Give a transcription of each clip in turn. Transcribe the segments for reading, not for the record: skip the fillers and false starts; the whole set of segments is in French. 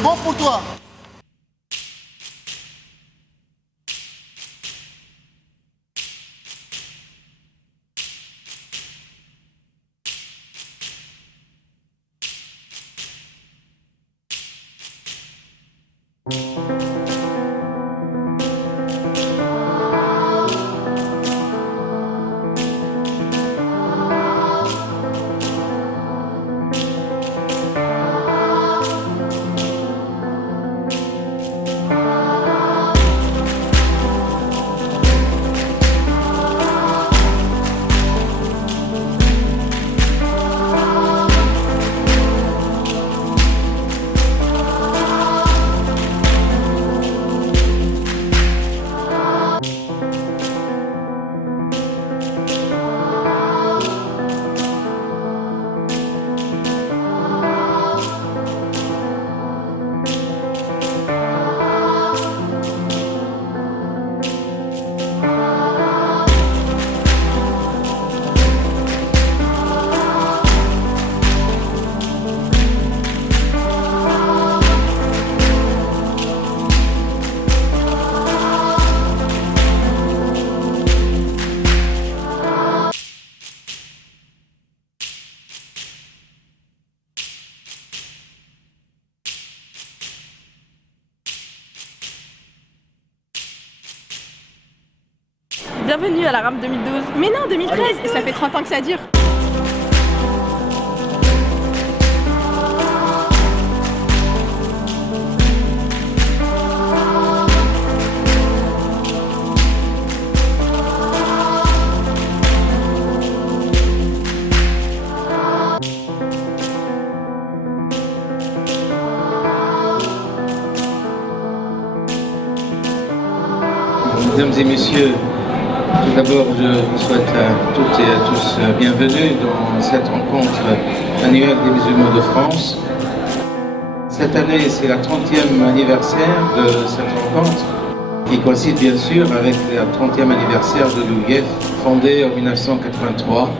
C'est bon pour toi? Bienvenue à la rame 2012. Mais non, 2013, et ça fait 30 ans que ça dure. Mesdames et messieurs, tout d'abord je vous souhaite à toutes et à tous bienvenue dans cette rencontre annuelle des musulmans de France. Cette année, c'est la 30e anniversaire de cette rencontre qui coïncide bien sûr avec le 30e anniversaire de l'UIF, fondé en 1983.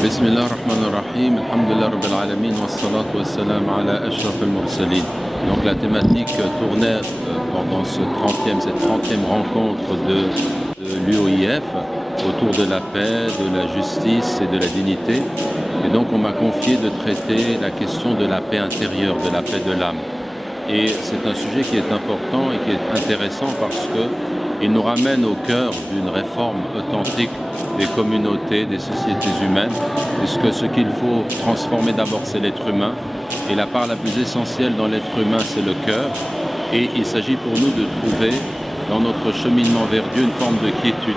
Bismillah ar-Rahman ar-Rahim, alhamdulillah rabbil alamin, wa salatu wa salam ala ashraf al-mursalin. Donc la thématique tournait pendant cette 30e rencontre de l'UOIF autour de la paix, de la justice et de la dignité. Et donc on m'a confié de traiter la question de la paix intérieure, de la paix de l'âme. Et c'est un sujet qui est important et qui est intéressant parce qu'il nous ramène au cœur d'une réforme authentique des communautés, des sociétés humaines, puisque ce qu'il faut transformer d'abord c'est l'être humain, et la part la plus essentielle dans l'être humain c'est le cœur, et il s'agit pour nous de trouver dans notre cheminement vers Dieu une forme de quiétude.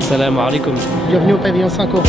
Salam alaikum. Bienvenue au pavillon 5 ans.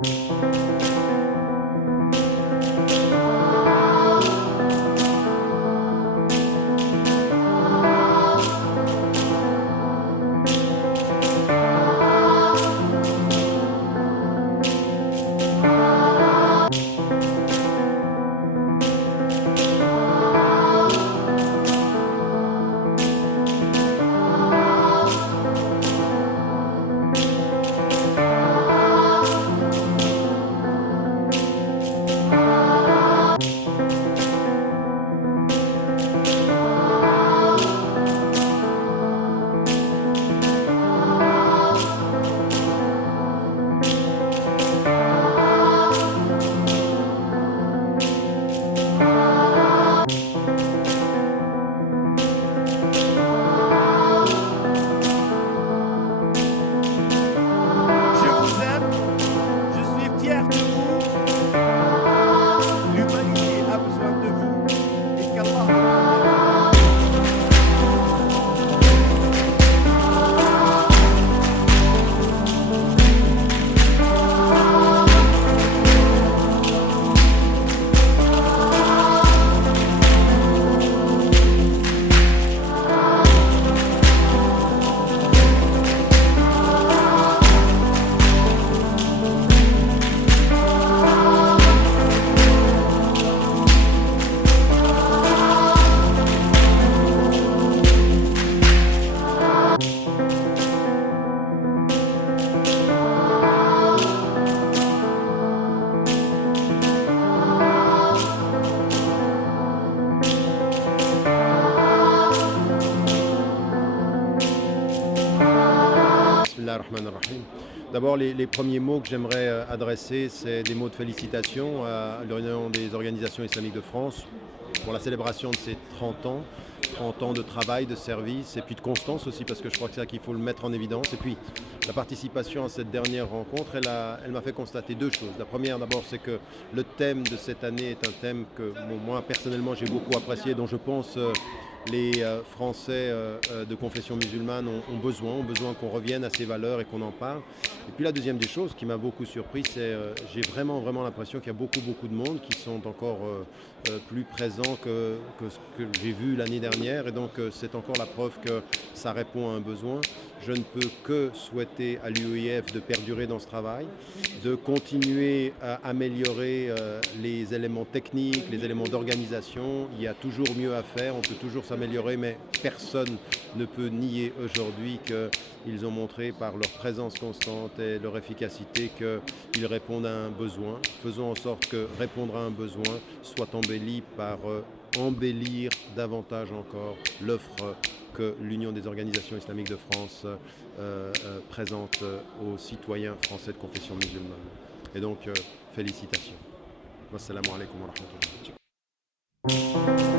Je vous aime, je suis fier de vous. L'humanité a besoin de vous et qu'Allah vous protège. Bismillahirrahmanirrahim. D'abord, les premiers mots que j'aimerais adresser, c'est des mots de félicitations à l'Union des organisations islamiques de France pour la célébration de ces 30 ans de travail, de service et puis de constance aussi, parce que je crois que c'est ça qu'il faut le mettre en évidence. Et puis, la participation à cette dernière rencontre, elle m'a fait constater deux choses. La première, d'abord, c'est que le thème de cette année est un thème que moi, personnellement, j'ai beaucoup apprécié, dont je pense les Français de confession musulmane ont besoin qu'on revienne à ces valeurs et qu'on en parle. Et puis la deuxième des choses qui m'a beaucoup surpris, c'est j'ai vraiment l'impression qu'il y a beaucoup de monde qui sont encore plus présents que ce que j'ai vu l'année dernière. Et donc c'est encore la preuve que ça répond à un besoin. Je ne peux que souhaiter à l'UEIF de perdurer dans ce travail, de continuer à améliorer les éléments techniques, les éléments d'organisation. Il y a toujours mieux à faire, on peut toujours s'améliorer, mais personne ne peut nier aujourd'hui qu'ils ont montré par leur présence constante et leur efficacité qu'ils répondent à un besoin. Faisons en sorte que répondre à un besoin soit embelli par embellir davantage encore l'offre que l'Union des organisations islamiques de France présente aux citoyens français de confession musulmane. Et donc, félicitations. Wassalamu alaikum wa rahmatullah.